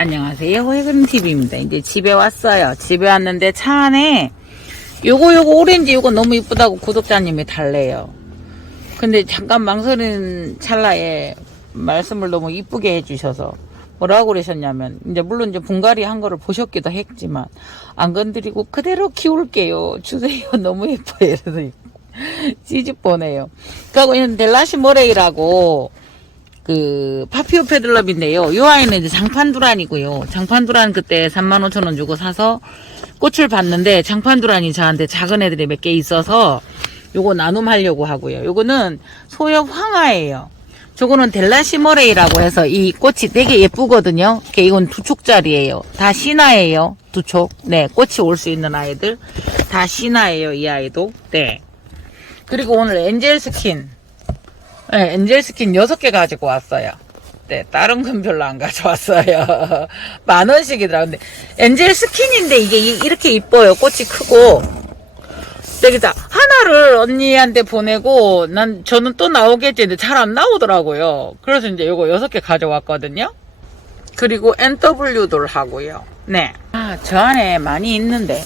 안녕하세요. 호혜그림TV입니다. 이제 집에 왔어요. 집에 왔는데 차 안에 요거 오렌지 요거 너무 이쁘다고 구독자님이 달래요. 근데 잠깐 망설인 찰나에 말씀을 너무 이쁘게 해주셔서 뭐라고 그러셨냐면, 이제 물론 이제 분갈이 한 거를 보셨기도 했지만 안 건드리고 그대로 키울게요. 주세요. 너무 예뻐요. 그래서 시집 보내요. 그리고 이는 델라시 모레이라고 그 파피오 패들럽인데요. 이 아이는 이제 장판두란이고요. 장판두란 그때 35,000원 주고 사서 꽃을 봤는데 장판두란이 저한테 작은 애들이 몇 개 있어서 요거 나눔하려고 하고요. 요거는 소엽 황화예요. 저거는 델라시모레이라고 해서 이 꽃이 되게 예쁘거든요. 이건 2촉짜리예요. 다 신화예요. 2촉. 네, 꽃이 올 수 있는 아이들 다 신화예요. 이 아이도. 네. 그리고 오늘 엔젤 스킨. 네, 엔젤 스킨 6개 가지고 왔어요. 네, 다른 건 별로 안 가져왔어요. 10,000원씩이더라. 근데 엔젤 스킨인데 이게 이렇게 이뻐요. 꽃이 크고. 여기다 하나를 언니한테 보내고 저는 또 나오겠지 근데 잘 안 나오더라고요. 그래서 이제 요거 6개 가져왔거든요. 그리고 NW도 하고요. 네. 저 안에 많이 있는데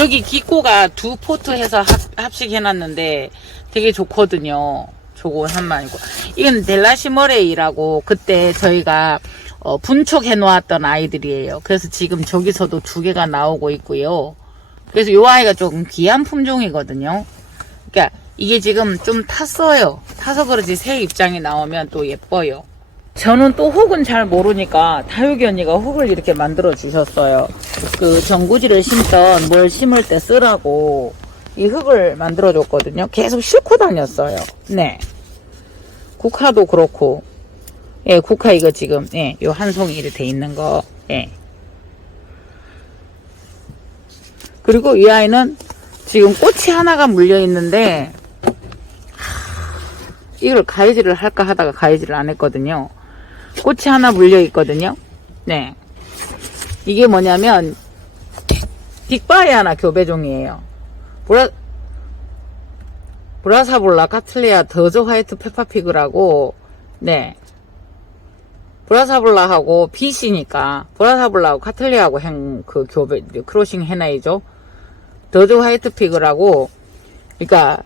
여기 기코가 2포트 해서 합식해놨는데 되게 좋거든요. 저거 한만이고, 이건 델라시모레이라고 그때 저희가 분촉 해놓았던 아이들이에요. 그래서 지금 저기서도 2개가 나오고 있고요. 그래서 이 아이가 조금 귀한 품종이거든요. 그러니까 이게 지금 좀 탔어요. 타서 그러지 새 입장이 나오면 또 예뻐요. 저는 또 흙은 잘 모르니까 다육이 언니가 흙을 이렇게 만들어 주셨어요. 그 전구지를 심던 뭘 심을 때 쓰라고 이 흙을 만들어 줬거든요. 계속 싣고 다녔어요. 네. 국화도 그렇고, 예, 국화 이거 지금, 예, 요 한 송이 이렇게 돼 있는 거, 예. 그리고 이 아이는 지금 꽃이 하나가 물려 있는데, 이걸 가위질을 할까 하다가 가위질을 안 했거든요. 꽃이 하나 물려 있거든요. 네. 이게 뭐냐면, 빅바이아나 교배종이에요. 브라사볼라 카틀리아 더저 화이트 페파피그라고, 네. 브라사볼라하고 빛이니까 브라사볼라하고 카틀리아하고 그 교배 크로싱 해나이죠. 더저 화이트 피그라고, 그러니까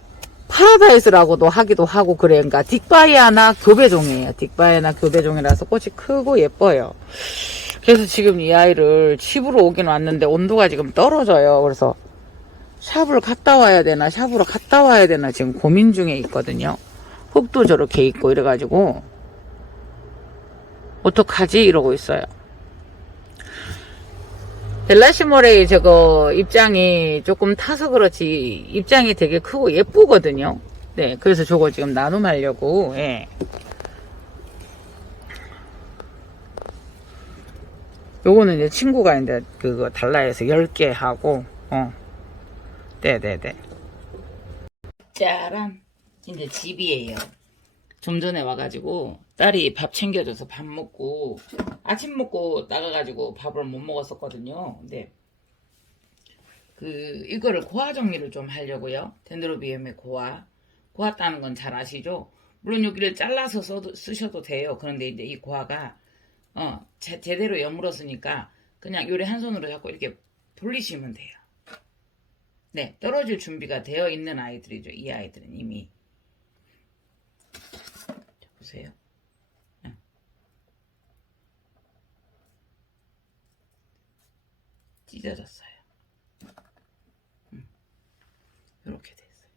파라다이스라고도 하기도 하고 그래. 그러니까 딕바이아나 교배종이에요. 딕바이아나 교배종이라서 꽃이 크고 예뻐요. 그래서 지금 이 아이를 집으로 오긴 왔는데 온도가 지금 떨어져요. 그래서 샵을 갔다 와야 되나 샵으로 갔다 와야 되나 지금 고민 중에 있거든요. 흙도 저렇게 있고 이래가지고 어떡하지 이러고 있어요. 델라시모레이 저거 입장이 조금 타서 그렇지 입장이 되게 크고 예쁘거든요. 네, 그래서 저거 지금 나눔하려고. 예. 요거는 이제 친구가 이제 그거 달라해서 10개 하고. 네네네. 짜란. 이제 집이에요. 좀 전에 와가지고 딸이 밥 챙겨줘서 밥 먹고 아침 먹고 나가가지고 밥을 못 먹었었거든요. 근데 이거를 고화 정리를 좀 하려고요. 덴드로비움의 고화 따는 건 잘 아시죠? 물론 여기를 잘라서 쓰셔도 돼요. 그런데 이제 이 고화가 제대로 여물었으니까 그냥 요래 한 손으로 잡고 이렇게 돌리시면 돼요. 네, 떨어질 준비가 되어 있는 아이들이죠. 이 아이들은 이미. 보세요. 찢어졌어요. 이렇게 됐어요.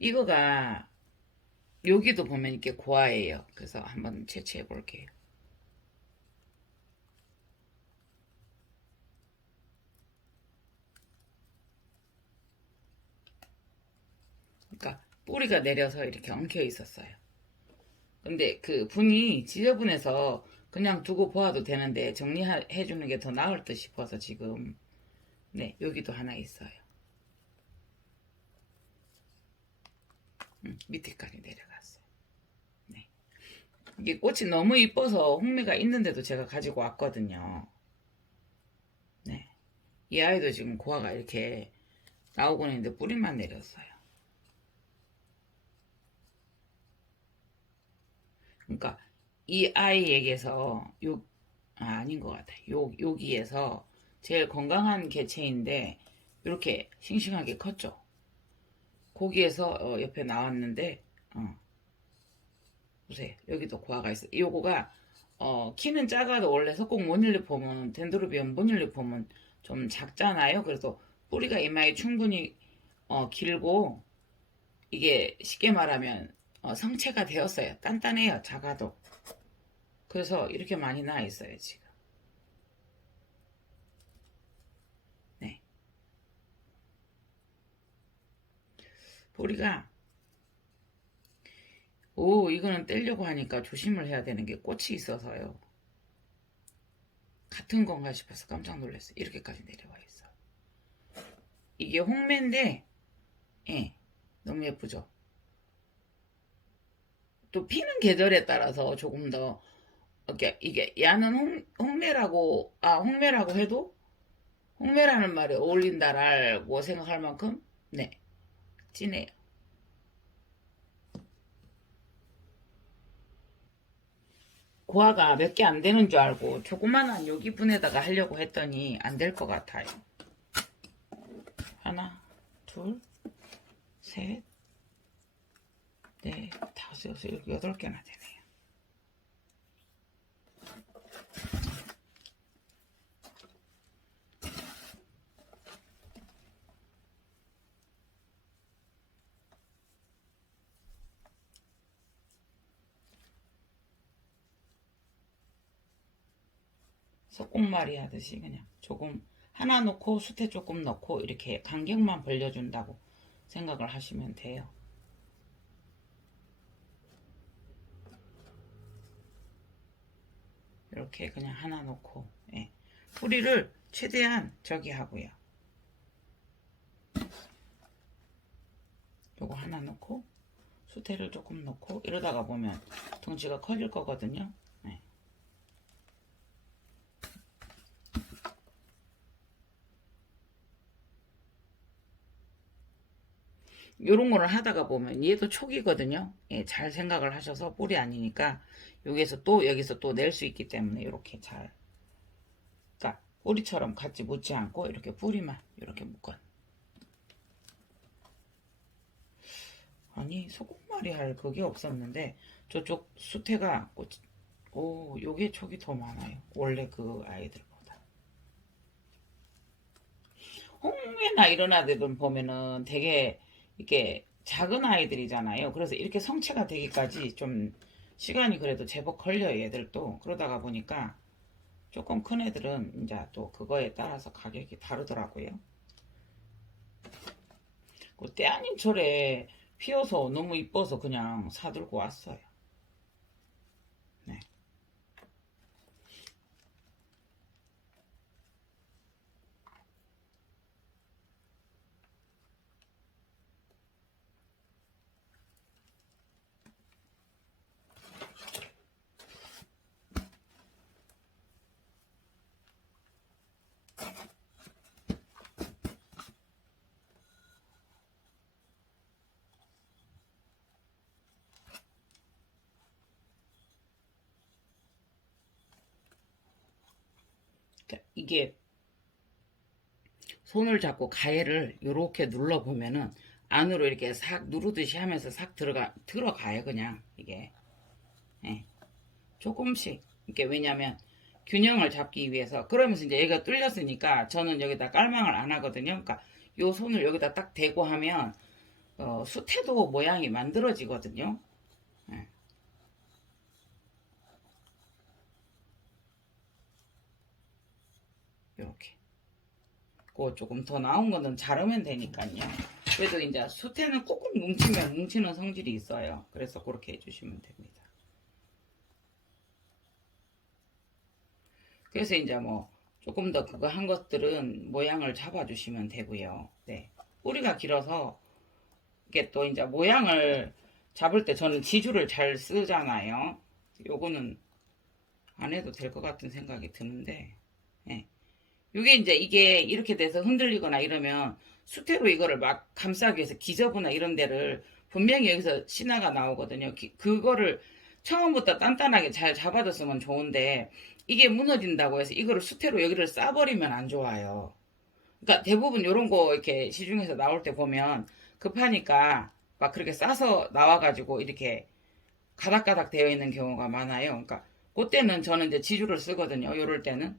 이거가 여기도 보면 이렇게 고아예요. 그래서 한번 채취해 볼게요. 그러니까 뿌리가 내려서 이렇게 엉켜 있었어요. 근데 그 분이 지저분해서 그냥 두고 보아도 되는데 정리해 주는 게 더 나을 듯 싶어서 지금 네, 여기도 하나 있어요. 밑에까지 내려갔어요. 네. 이게 꽃이 너무 이뻐서 홍미가 있는데도 제가 가지고 왔거든요. 네. 이 아이도 지금 고아가 이렇게 나오고 있는데 뿌리만 내렸어요. 그러니까 이 아이에게서 아닌 것 같아. 여기에서 제일 건강한 개체인데 이렇게 싱싱하게 컸죠. 거기에서 옆에 나왔는데 보세요. 여기도 고아가 있어요. 요거가 키는 작아도 원래 석공 모닐리폼은 덴드로비움 모닐리폼은 좀 작잖아요. 그래서 뿌리가 이마에 충분히 길고 이게 쉽게 말하면 성체가 되었어요. 단단해요. 작아도. 그래서 이렇게 많이 나 있어요. 지금. 네. 뿌리가 이거는 떼려고 하니까 조심을 해야 되는 게 꽃이 있어서요. 같은 건가 싶어서 깜짝 놀랐어요. 이렇게까지 내려와 있어. 이게 홍매인데, 예, 너무 예쁘죠? 또 피는 계절에 따라서 조금 더, 이게, 야는 홍매라고 해도, 홍매라는 말에 어울린다라고 생각할 만큼, 네, 진해요. 고화가 몇 개 안 되는 줄 알고 조그만한 여기 분에다가 하려고 했더니 안 될 것 같아요. 하나, 둘, 셋, 넷, 다섯, 여섯, 일곱, 8개나 되네요. 석공말이 하듯이 그냥 조금 하나 넣고 수태 조금 넣고 이렇게 간격만 벌려준다고 생각을 하시면 돼요. 이렇게 그냥 하나 넣고, 예. 뿌리를 최대한 저기 하고요. 요거 하나 넣고 수태를 조금 넣고 이러다가 보면 덩치가 커질 거거든요. 네. 요런 거를 하다가 보면 얘도 촉이거든요. 예, 잘 생각을 하셔서 뿌리 아니니까 여기서 또 낼 수 있기 때문에 이렇게 잘, 그러니까 뿌리처럼 같이 묻지 않고 이렇게 뿌리만 이렇게 묶어. 아니 소금말이 할 그게 없었는데 저쪽 수태가 요게 촉이 더 많아요. 원래 그 아이들보다. 홍매나 이런 아이들은 보면은 되게 이렇게 작은 아이들이잖아요. 그래서 이렇게 성체가 되기까지 좀 시간이 그래도 제법 걸려요. 얘들도. 그러다가 보니까 조금 큰 애들은 이제 또 그거에 따라서 가격이 다르더라고요. 때 아닌 철에 피어서 너무 이뻐서 그냥 사들고 왔어요. 네. 이게 손을 잡고 가해를 이렇게 눌러보면은 안으로 이렇게 싹 누르듯이 하면서 싹 들어가요. 그냥 이게. 예. 조금씩. 이게 왜냐면 균형을 잡기 위해서. 그러면서 이제 얘가 뚫렸으니까 저는 여기다 깔망을 안 하거든요. 그러니까 요 손을 여기다 딱 대고 하면 수태도 모양이 만들어지거든요. 예. 이렇게. 그 조금 더 나온 거는 자르면 되니까요. 그래도 이제 수태는 꾹꾹 뭉치면 뭉치는 성질이 있어요. 그래서 그렇게 해주시면 됩니다. 그래서 이제 뭐 조금 더 그거 한 것들은 모양을 잡아주시면 되고요. 네. 뿌리가 길어서 이게 또 이제 모양을 잡을 때 저는 지주를 잘 쓰잖아요. 요거는 안 해도 될 것 같은 생각이 드는데, 네. 요게 이제 이게 이렇게 돼서 흔들리거나 이러면 수태로 이거를 막 감싸기 위해서 기저부나 이런 데를 분명히 여기서 신화가 나오거든요. 그거를 처음부터 단단하게 잘 잡아줬으면 좋은데 이게 무너진다고 해서 이거를 수태로 여기를 싸버리면 안 좋아요. 그러니까 대부분 이런 거 이렇게 시중에서 나올 때 보면 급하니까 막 그렇게 싸서 나와가지고 이렇게 가닥가닥 되어 있는 경우가 많아요. 그러니까 그때는 저는 이제 지주를 쓰거든요. 요럴 때는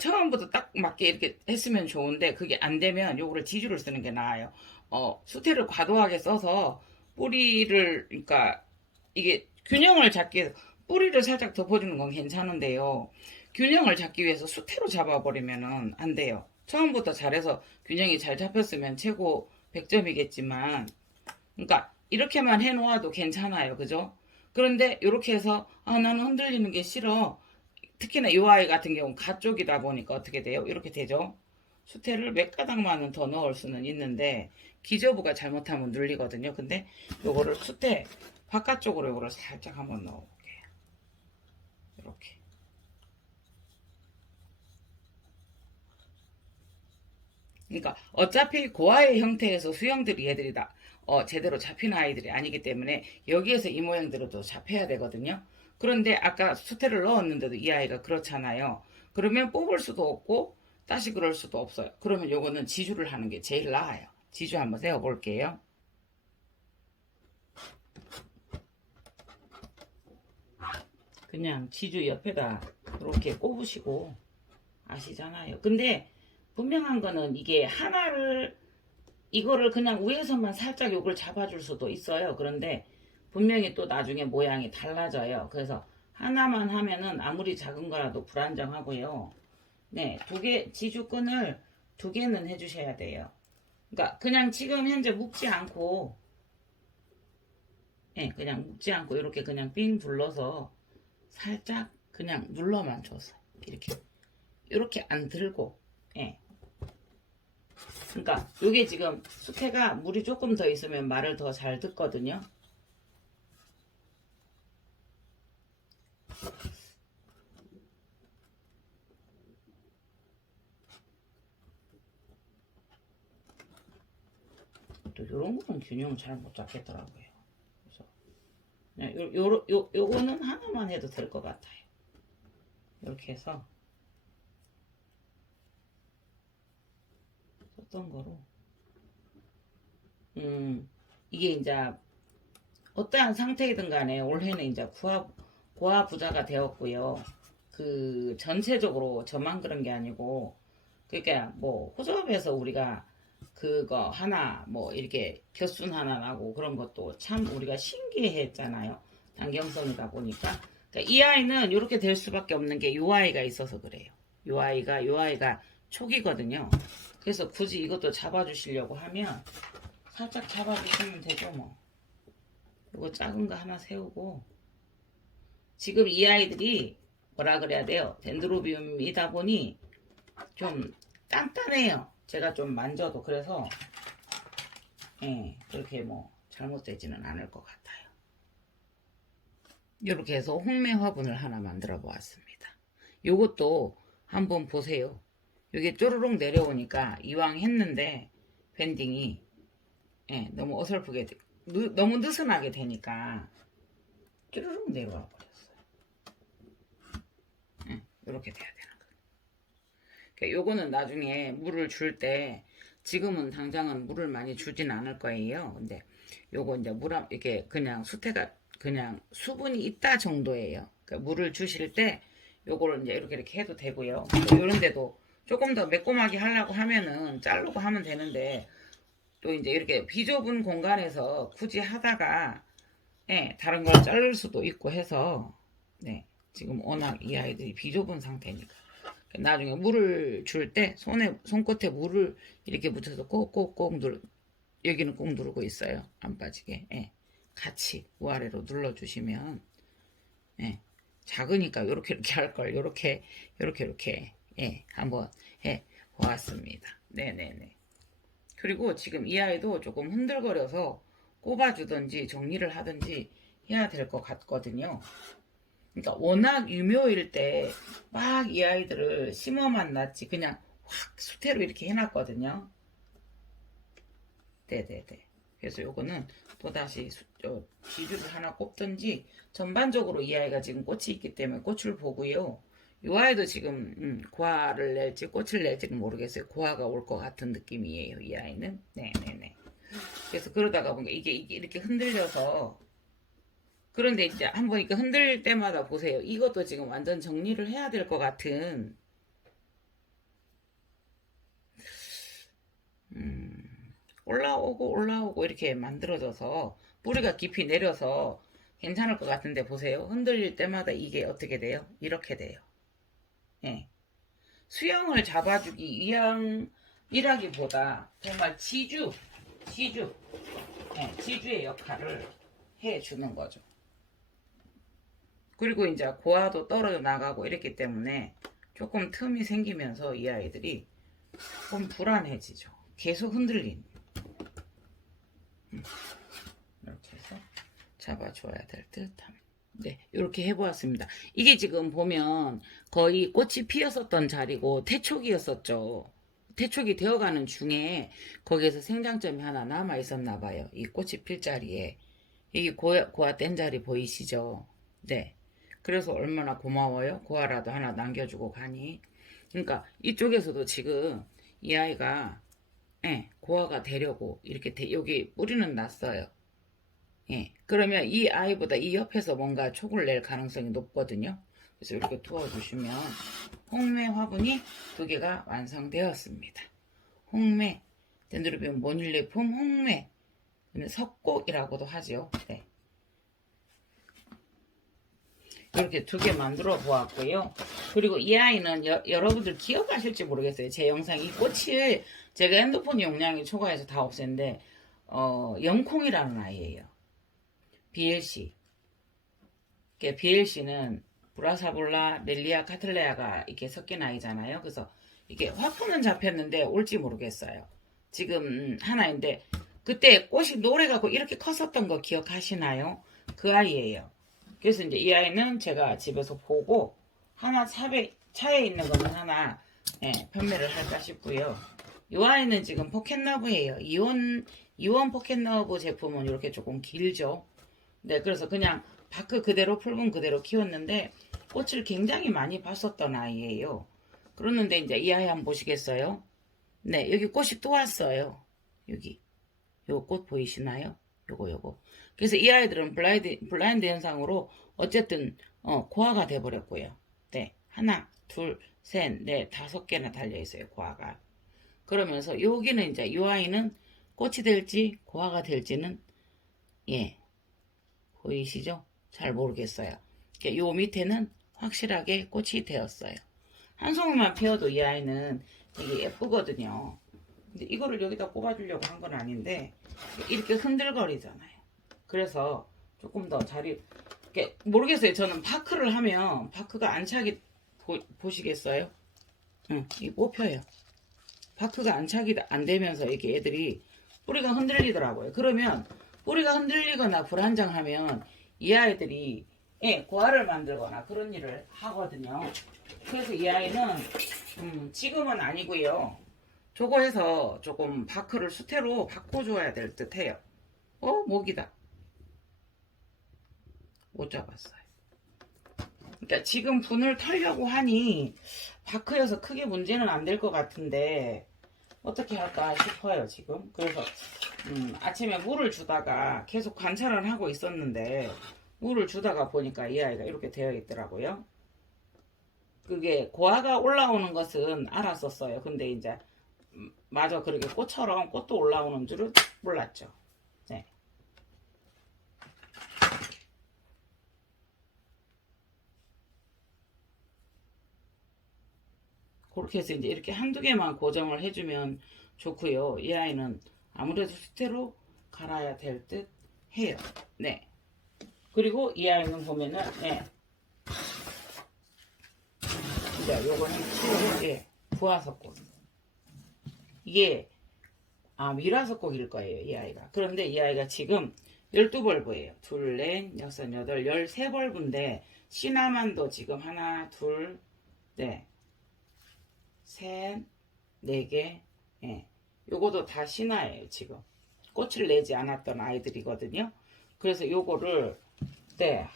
처음부터 딱 맞게 이렇게 했으면 좋은데 그게 안 되면 요거를 지주를 쓰는 게 나아요. 수태를 과도하게 써서 뿌리를 그러니까 이게 균형을 잡기 위해서 뿌리를 살짝 덮어주는 건 괜찮은데요. 균형을 잡기 위해서 수태로 잡아버리면은 안 돼요. 처음부터 잘해서 균형이 잘 잡혔으면 최고 100점이겠지만 그러니까 이렇게만 해놓아도 괜찮아요. 그죠? 그런데 이렇게 해서 나는 흔들리는 게 싫어. 특히나 이 아이 같은 경우는 가쪽이다 보니까 어떻게 돼요? 이렇게 되죠. 수태를 몇 가닥만은 더 넣을 수는 있는데 기저부가 잘못하면 눌리거든요. 근데 요거를 수태 바깥쪽으로 요거를 살짝 한번 넣어볼게요. 이렇게. 그러니까 어차피 고아의 형태에서 수영들이 얘들이 다 제대로 잡힌 아이들이 아니기 때문에 여기에서 이 모양대로도 잡혀야 되거든요. 그런데 아까 수태를 넣었는데도 이 아이가 그렇잖아요. 그러면 뽑을 수도 없고 다시 그럴 수도 없어요. 그러면 요거는 지주를 하는 게 제일 나아요. 지주 한번 세워 볼게요. 그냥 지주 옆에다 이렇게 꼽으시고 아시잖아요. 근데 분명한 거는 이게 하나를 이거를 그냥 위에서만 살짝 요걸 잡아줄 수도 있어요. 그런데 분명히 또 나중에 모양이 달라져요. 그래서 하나만 하면은 아무리 작은 거라도 불안정하고요. 네, 지주끈을 2개는 해주셔야 돼요. 그러니까 그냥 지금 현재 묶지 않고, 네, 그냥 묶지 않고 이렇게 그냥 삥 둘러서 살짝 그냥 눌러만 줬어요. 이렇게 안 들고, 예. 그러니까 요게 지금 수태가 물이 조금 더 있으면 말을 더 잘 듣거든요. 또 요런 거는 균형을 잘 못 잡겠더라고요. 그래서 네, 요거는 하나만 해도 될 것 같아요. 이렇게 해서 썼던 거로 이게 이제 어떠한 상태이든 간에 올해는 이제 고아 부자가 되었고요. 그 전체적으로 저만 그런 게 아니고 그러니까 뭐 호접에서 우리가 그거 하나 뭐 이렇게 벼순 하나 나고 그런 것도 참 우리가 신기했잖아요. 단경성이다 보니까 그러니까 이 아이는 이렇게 될 수밖에 없는 게 요 아이가 있어서 그래요. 요 아이가 초기거든요. 그래서 굳이 이것도 잡아주시려고 하면 살짝 잡아주시면 되죠 뭐. 이거 작은 거 하나 세우고 지금 이 아이들이 뭐라 그래야 돼요? 덴드로비움이다 보니 좀 단단해요. 제가 좀 만져도 그래서 그렇게 뭐 잘못되지는 않을 것 같아요. 이렇게 해서 홍매 화분을 하나 만들어 보았습니다. 요것도 한번 보세요. 이게 쪼르륵 내려오니까 이왕 했는데 밴딩이 너무 어설프게 너무 느슨하게 되니까 쪼르륵 내려와 버렸어요. 이렇게 돼야 되는 거예요. 그러니까 요거는 나중에 물을 줄 때 지금은 당장은 물을 많이 주진 않을 거예요. 근데 요거 이제 이게 그냥 수태가 그냥 수분이 있다 정도예요. 그러니까 물을 주실 때 요거를 이제 이렇게 해도 되고요. 요런 데도 조금 더 매콤하게 하려고 하면은 자르고 하면 되는데 또 이제 이렇게 비좁은 공간에서 굳이 하다가 다른 걸 자를 수도 있고 해서 지금 워낙 이 아이들이 비좁은 상태니까 나중에 물을 줄 때 손끝에 물을 이렇게 묻혀서 꼭꼭꼭 여기는 꼭 누르고 있어요. 안 빠지게 같이 위아래로 눌러주시면 작으니까 이렇게 할 걸 이렇게 한번 해 보았습니다. 네네네. 그리고 지금 이 아이도 조금 흔들거려서 꼽아주든지 정리를 하든지 해야 될 것 같거든요. 그러니까 워낙 유묘일 때 막 이 아이들을 심어만 놨지 그냥 확 수태로 이렇게 해놨거든요. 네네네. 그래서 요거는 또다시 비주를 하나 꼽든지, 전반적으로 이 아이가 지금 꽃이 있기 때문에 꽃을 보고요. 이 아이도 지금 고화를 낼지 꽃을 낼지는 모르겠어요. 고화가 올 것 같은 느낌이에요. 이 아이는. 네네네. 그래서 그러다가 보니까 이게 이렇게 흔들려서, 그런데 이제 한번 이렇게 흔들 때마다 보세요. 이것도 지금 완전 정리를 해야 될 것 같은, 올라오고 이렇게 만들어져서 뿌리가 깊이 내려서 괜찮을 것 같은데, 보세요. 흔들릴 때마다 이게 어떻게 돼요? 이렇게 돼요. 예. 수영을 잡아주기 위함이라기보다 정말 예, 지주의 역할을 해주는 거죠. 그리고 이제 고화도 떨어져 나가고 이랬기 때문에 조금 틈이 생기면서 이 아이들이 좀 불안해지죠. 계속 흔들린. 이렇게 해서 잡아줘야 될 듯함. 네, 이렇게 해보았습니다. 이게 지금 보면 거의 꽃이 피었었던 자리고 태촉이었었죠. 태촉이 되어가는 중에 거기에서 생장점이 하나 남아 있었나 봐요. 이 꽃이 필 자리에. 이게 고아 뗀 자리 보이시죠? 네. 그래서 얼마나 고마워요. 고아라도 하나 남겨주고 가니. 그러니까 이쪽에서도 지금 이 아이가 고아가 되려고 이렇게 여기 뿌리는 났어요. 예. 그러면 이 아이보다 이 옆에서 뭔가 촉을 낼 가능성이 높거든요. 그래서 이렇게 두어주시면 홍매 화분이 2개가 완성되었습니다. 홍매, 덴드로비움 모닐리품 홍매, 석곡이라고도 하죠. 네. 이렇게 2개 만들어 보았고요. 그리고 이 아이는 여러분들 기억하실지 모르겠어요. 제 영상 이 꽃을 제가 핸드폰 용량이 초과해서 다 없앴는데 영콩이라는 아이예요. BLC. BLC는 브라사볼라, 렐리아, 카틀레아가 이렇게 섞인 아이잖아요. 그래서 이게 화분은 잡혔는데 올지 모르겠어요. 지금 하나인데 그때 꽃이 노래가고 이렇게 컸었던 거 기억하시나요? 그 아이예요. 그래서 이제 이 아이는 제가 집에서 보고 하나 차에 있는 거는 하나 판매를 할까 싶고요. 이 아이는 지금 포켓러브예요. 이온 포켓러브 제품은 이렇게 조금 길죠. 네, 그래서 그냥 바크 그대로 풀분 그대로 키웠는데 꽃을 굉장히 많이 봤었던 아이예요. 그러는데 이제 이 아이 한번 보시겠어요? 네, 여기 꽃이 또 왔어요. 여기 요 꽃 보이시나요? 요거. 그래서 이 아이들은 블라인드 현상으로 어쨌든 고아가 돼버렸고요. 네, 하나, 둘, 셋, 넷, 5개나 달려 있어요. 고아가. 그러면서 여기는 이제 이 아이는 꽃이 될지 고아가 될지는 보이시죠? 잘 모르겠어요. 요 밑에는 확실하게 꽃이 되었어요. 한 송이만 피워도 이 아이는 되게 예쁘거든요. 근데 이거를 여기다 꼽아주려고 한 건 아닌데 이렇게 흔들거리잖아요. 그래서 조금 더 자리 모르겠어요. 저는 파크를 하면 파크가 안 차게 보시겠어요? 응, 이 뽑혀요. 파크가 안 차기 안 되면서 이렇게 애들이 뿌리가 흔들리더라고요. 그러면 뿌리가 흔들리거나 불안정하면 이 아이들이 고아를 만들거나 그런 일을 하거든요. 그래서 이 아이는 지금은 아니고요. 저거 해서 조금 바크를 수태로 바꿔줘야 될 듯 해요. 모기다. 못 잡았어요. 그러니까 지금 분을 털려고 하니 바크여서 크게 문제는 안 될 것 같은데 어떻게 할까 싶어요 지금. 그래서 아침에 물을 주다가 계속 관찰을 하고 있었는데 물을 주다가 보니까 이 아이가 이렇게 되어 있더라고요. 그게 고아가 올라오는 것은 알았었어요. 근데 이제 마저 그렇게 꽃처럼 꽃도 올라오는 줄은 몰랐죠. 네. 그렇게 해서 이제 이렇게 한두 개만 고정을 해주면 좋고요. 이 아이는 아무래도 수태로 갈아야 될 듯 해요. 네. 그리고 이 아이는 보면은 이제 요거는 치우게 부화석꽃. 이게 미라석꽃일 거예요. 이 아이가. 그런데 이 아이가 지금 12벌브예요. 둘, 넷, 여섯, 여덟, 13벌브인데 시나만도 지금 하나, 둘, 넷, 셋, 4개. 요거도 다 신화예요 지금. 꽃을 내지 않았던 아이들이거든요. 그래서 요거를 네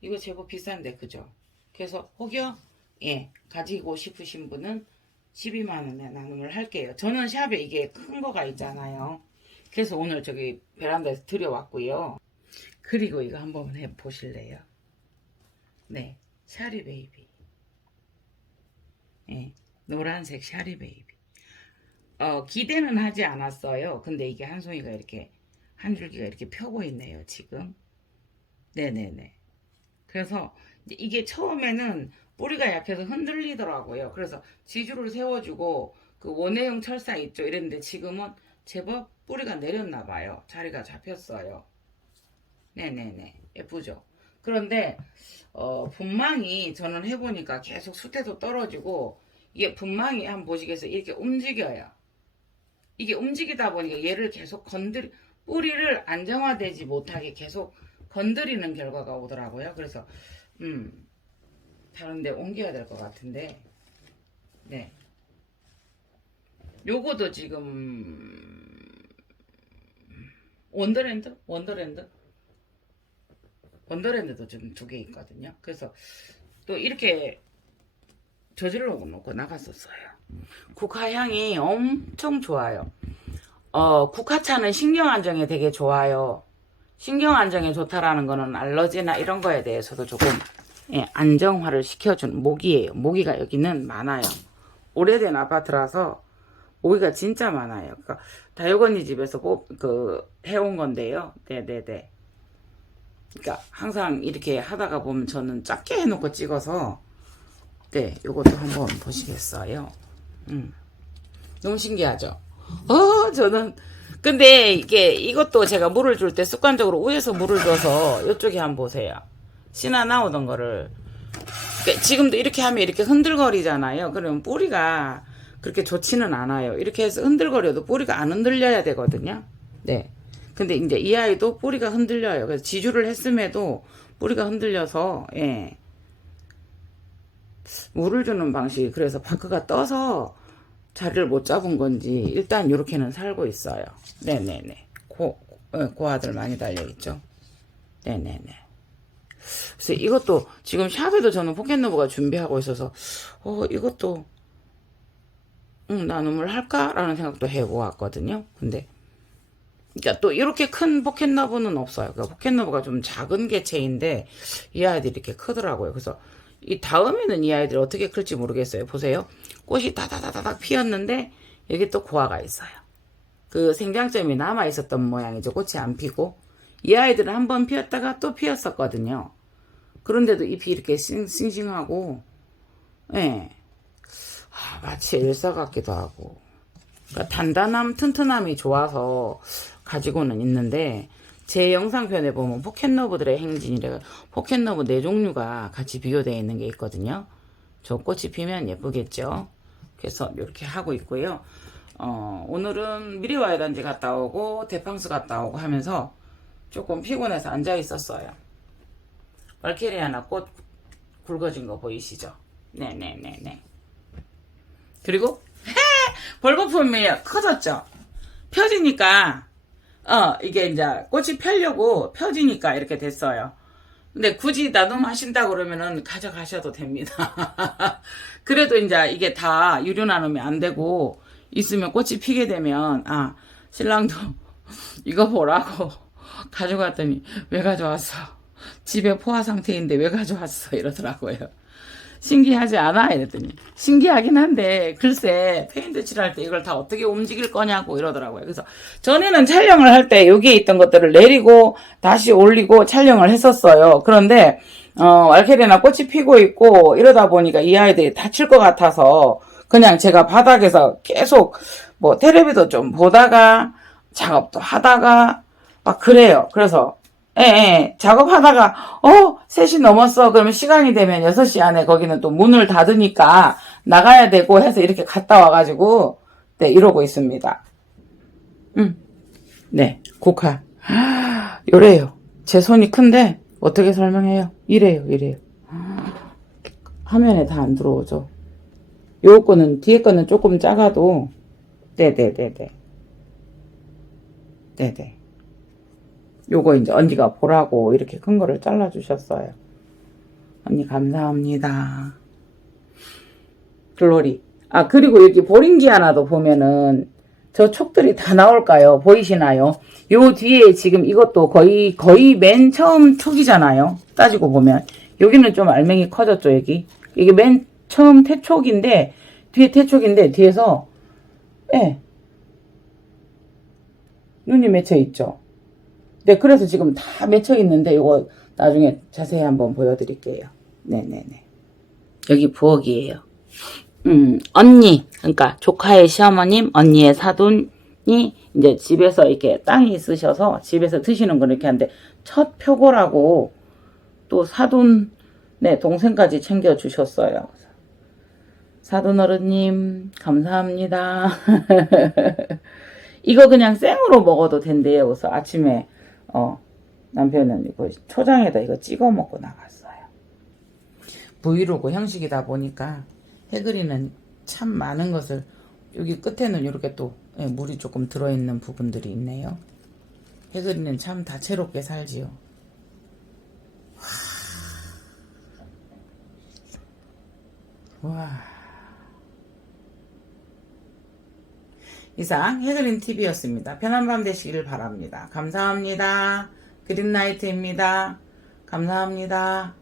이거 제법 비싼데 그죠? 그래서 혹여 예 가지고 싶으신 분은 12만원에 나눔을 할게요. 저는 샵에 이게 큰 거가 있잖아요. 그래서 오늘 저기 베란다에서 들여왔고요. 그리고 이거 한번 해보실래요? 네, 샤리 베이비. 예, 노란색 샤리 베이비. 기대는 하지 않았어요. 근데 이게 한 송이가 이렇게, 한 줄기가 이렇게 펴고 있네요, 지금. 네네네. 그래서 이게 처음에는 뿌리가 약해서 흔들리더라고요. 그래서 지주를 세워주고 그 원예용 철사 있죠. 이랬는데 지금은 제법 뿌리가 내렸나 봐요. 자리가 잡혔어요. 네네네. 예쁘죠? 그런데 분망이 저는 해보니까 계속 수태도 떨어지고 이게 분망이 한번 보시겠어요? 이렇게 움직여요. 이게 움직이다 보니까 얘를 계속 뿌리를 안정화되지 못하게 계속 건드리는 결과가 오더라고요. 그래서 다른 데 옮겨야 될 것 같은데 네 요거도 지금 원더랜드도 좀 두 개 있거든요. 그래서 또 이렇게 저질러 놓고 나갔었어요. 국화향이 엄청 좋아요. 국화차는 신경 안정에 되게 좋아요. 신경 안정에 좋다라는 거는 알러지나 이런 거에 대해서도 조금 예, 안정화를 시켜주는 모기예요. 모기가 여기는 많아요. 오래된 아파트라서 모기가 진짜 많아요. 그러니까 다육언니 집에서 해온 건데요. 네네네. 그러니까 항상 이렇게 하다가 보면 저는 작게 해놓고 찍어서 네, 요것도 한번 보시겠어요. 너무 신기하죠? 저는 근데 이것도 제가 물을 줄 때 습관적으로 위에서 물을 줘서 이쪽에 한번 보세요. 씨나 나오던 거를 그러니까 지금도 이렇게 하면 이렇게 흔들거리잖아요. 그러면 뿌리가 그렇게 좋지는 않아요. 이렇게 해서 흔들거려도 뿌리가 안 흔들려야 되거든요. 네. 근데 이제 이 아이도 뿌리가 흔들려요. 그래서 지주를 했음에도 뿌리가 흔들려서 예. 물을 주는 방식이 그래서 바크가 떠서 자리를 못 잡은 건지 일단 이렇게는 살고 있어요. 네네네. 고아들 많이 달려있죠. 네네네. 그래서 이것도 지금 샵에도 저는 포켓노브가 준비하고 있어서 이것도 나눔을 할까라는 생각도 해보았거든요. 근데 그러니까 또 이렇게 큰 포켓너브는 없어요. 그러니까 포켓너브가 좀 작은 개체인데 이 아이들이 이렇게 크더라고요. 그래서 이 다음에는 이 아이들이 어떻게 클지 모르겠어요. 보세요. 꽃이 다다다닥 피었는데 여기 또 고아가 있어요. 그 생장점이 남아 있었던 모양이죠. 꽃이 안 피고 이 아이들은 한번 피었다가 또 피었었거든요. 그런데도 잎이 이렇게 싱싱하고 예. 마치 엘사 같기도 하고 그러니까 단단함 튼튼함이 좋아서 가지고는 있는데 제 영상편에 보면 포켓러브들의 행진이래 포켓러브 4종류가 같이 비교되어 있는 게 있거든요. 저 꽃이 피면 예쁘겠죠. 그래서 이렇게 하고 있고요. 오늘은 미리와야 단지 갔다 오고 대팡스 갔다 오고 하면서 조금 피곤해서 앉아 있었어요. 발케리아나 꽃 굵어진 거 보이시죠? 네네네네. 그리고 벌거품이 커졌죠? 펴지니까 이게 이제 꽃이 펴려고 펴지니까 이렇게 됐어요. 근데 굳이 나눔하신다 그러면은 가져가셔도 됩니다. 그래도 이제 이게 다 유료 나눔이 안 되고 있으면 꽃이 피게 되면 신랑도 이거 보라고 가져갔더니 왜 가져왔어? 집에 포화 상태인데 왜 가져왔어? 이러더라고요. 신기하지 않아? 이랬더니 신기하긴 한데 글쎄 페인트 칠할 때 이걸 다 어떻게 움직일 거냐고 이러더라고요. 그래서 전에는 촬영을 할 때 여기에 있던 것들을 내리고 다시 올리고 촬영을 했었어요. 그런데 알케리나 꽃이 피고 있고 이러다 보니까 이 아이들이 다칠 것 같아서 그냥 제가 바닥에서 계속 뭐 텔레비도 좀 보다가 작업도 하다가 막 그래요. 그래서 작업하다가 3시 넘었어. 그러면 시간이 되면 6시 안에 거기는 또 문을 닫으니까 나가야 되고 해서 이렇게 갔다 와가지고 네 이러고 있습니다. 네 국화 요래요. 제 손이 큰데 어떻게 설명해요? 이래요. 화면에 다 안 들어오죠. 요 거는 뒤에 거는 조금 작아도 네네네네 네네. 요거 이제 언니가 보라고 이렇게 큰 거를 잘라주셨어요. 언니 감사합니다. 글로리. 아, 그리고 여기 보링기 하나도 보면은 저 촉들이 다 나올까요? 보이시나요? 요 뒤에 지금 이것도 거의 맨 처음 촉이잖아요. 따지고 보면. 여기는 좀 알맹이 커졌죠, 여기. 이게 맨 처음 태촉인데, 뒤에 태촉인데, 뒤에서, 예. 눈이 맺혀 있죠. 네, 그래서 지금 다 맺혀 있는데, 이거 나중에 자세히 한번 보여드릴게요. 네네네. 여기 부엌이에요. 언니, 그러니까 조카의 시어머님, 언니의 사돈이 이제 집에서 이렇게 땅이 있으셔서 집에서 드시는 거 이렇게 하는데 첫 표고라고 또 사돈, 네, 동생까지 챙겨주셨어요. 사돈 어른님, 감사합니다. 이거 그냥 생으로 먹어도 된대요. 그래서 아침에, 남편은 이거 초장에다 이거 찍어 먹고 나갔어요. 브이로그 형식이다 보니까 해그리는 참 많은 것을 여기 끝에는 이렇게 또 물이 조금 들어있는 부분들이 있네요. 해그리는 참 다채롭게 살지요. 와. 이상 해그린 TV였습니다. 편한 밤 되시길 바랍니다. 감사합니다. 그린라이트입니다. 감사합니다.